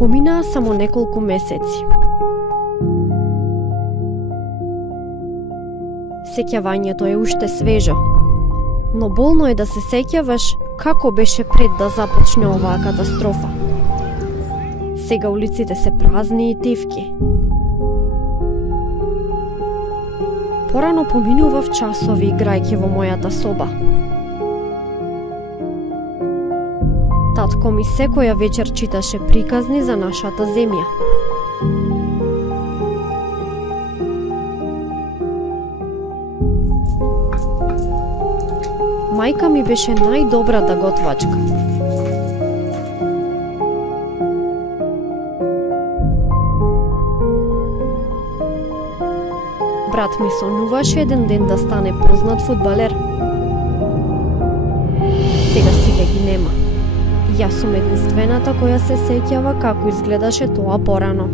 Поминаа само неколку месеци. Сеќавањето е уште свежо, но болно е да се сеќаваш како беше пред да започне оваа катастрофа. Сега улиците се празни и тивки. Порано поминував часови играјќи во мојата соба. Татко ми секоја вечер читаше приказни за нашата земја. Мајка ми беше најдобрата готвачка. Брат ми сонуваше еден ден да стане познат фудбалер. Сега сите ги нема. Јас сум единствената која се сеќава како изгледаше тоа порано.